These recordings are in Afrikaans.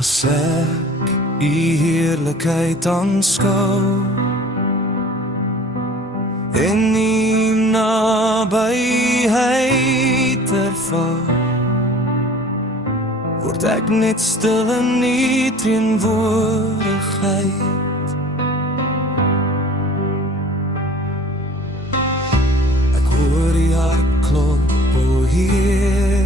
As ek u heerlikheid aanskou en u nabyheid ervaar, word ek net stil in u teenwoordigheid. Ek hoor die hartklop, o Heer,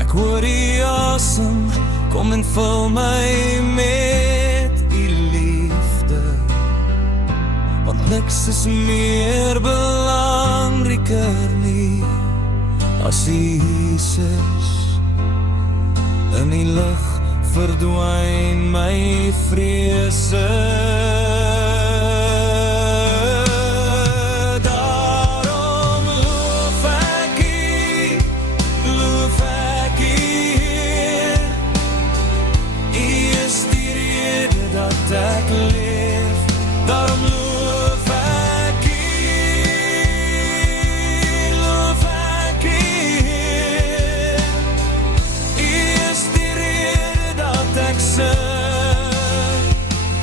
ek hoor die asem, kom en vul my met u liefde, want niks is meer belangriker nie as u Jesus. In die lig verdwyn my vrese. Daarom loof ek u, Heer. U is die rede dat ek leef. Daarom loof ek u, Heer. U is die rede dat ek sing.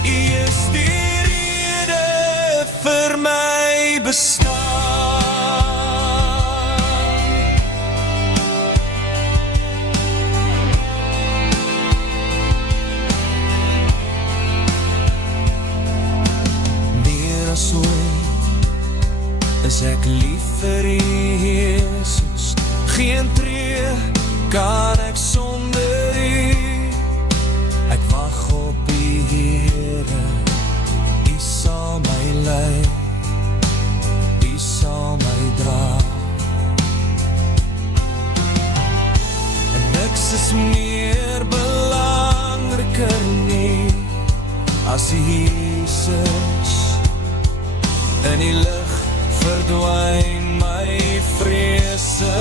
U is die rede vir my bestaan. Meer as ooit is ek lief vir u, Jesus. Geen tree kan ek sonder u. Ek wag op u, Here. U sal my lei, u sal my dra. En niks is meer belangriker nie as u, Jesus. In die lig verdwyn my vrese.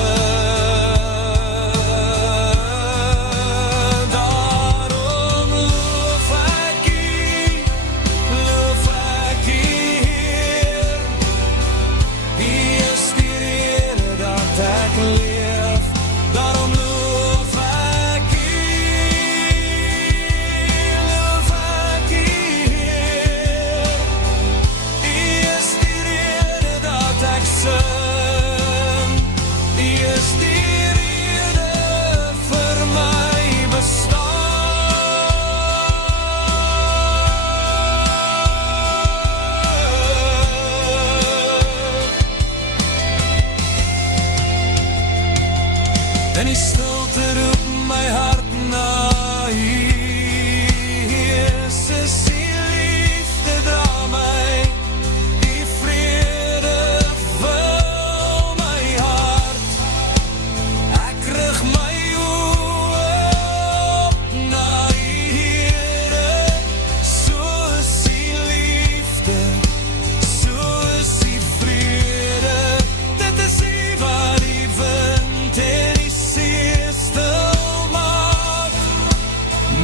Daarom loof ek u, Heer. U is die rede dat ek leef. Daarom loof ek u, Heer. U is die rede dat ek sing. U is die rede vir my bestaan. En die stilte roep my hart na u, Jesus. Die liefde dra my, die vrede vul my hart. Ek rig my oë op na u, Here. Soos die liefde, soos die vrede. Dit is u wat die wind en die see stil maak.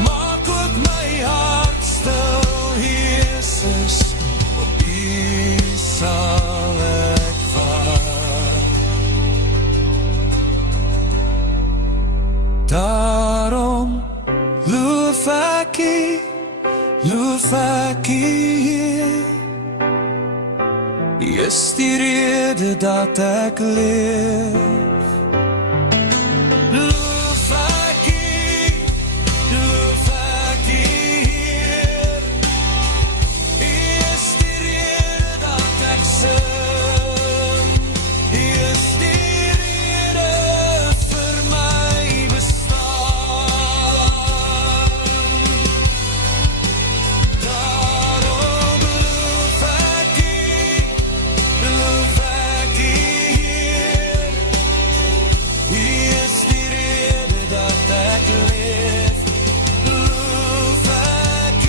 Maak ook my hart stil, Jesus. Op u sal ek wag. Daarom loof ek u, Heer. U is die rede dat ek leef. Loof ek u, Heer. U is die rede dat ek sing. U is die rede vir my bestaan. Daarom loof ek u, Heer. U is die rede dat ek leef. Loof ek u,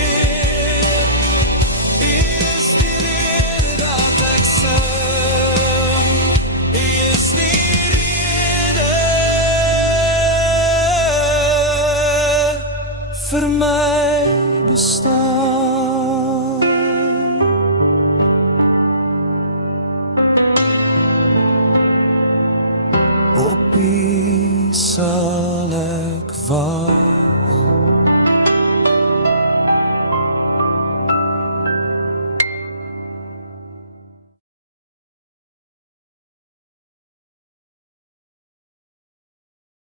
Heer. U is die rede dat ek sing. U is die rede vir my bestaan. O wie sal ek wag?